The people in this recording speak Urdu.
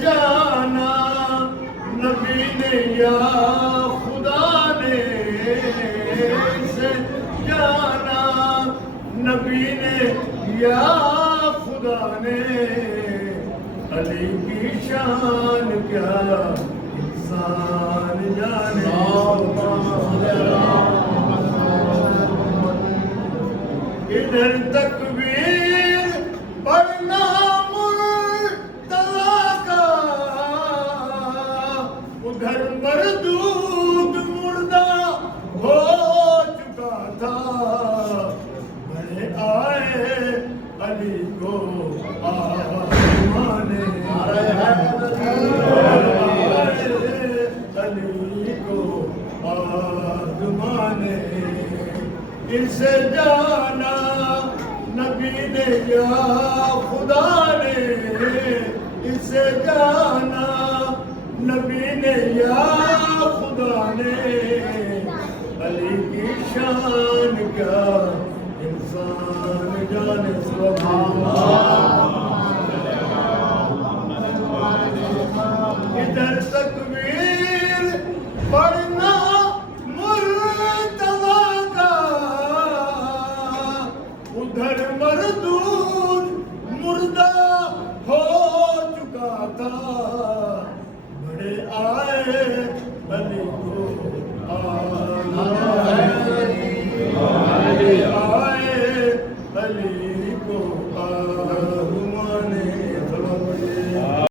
جانا نبی نے یا خدا نے اسے جانا نبی نے یا خدا نے علی کی شان کیا انسان جانے ادھر تکبیر پڑھنا مرتضی کا ادھر مردود مردہ ہو چکا تھا میں آئے علی کو آزمانے علی کو آزمانے اسے جانا نبی نے یا خدا نے اسے جانا نبی نے یا خدا نے علی کی شان کیا انسان جانے ادھر تکبیر پڑھنا مرتضی کا ادھر مردود مردہ ہو چکا تھا بڑے آئے علی کو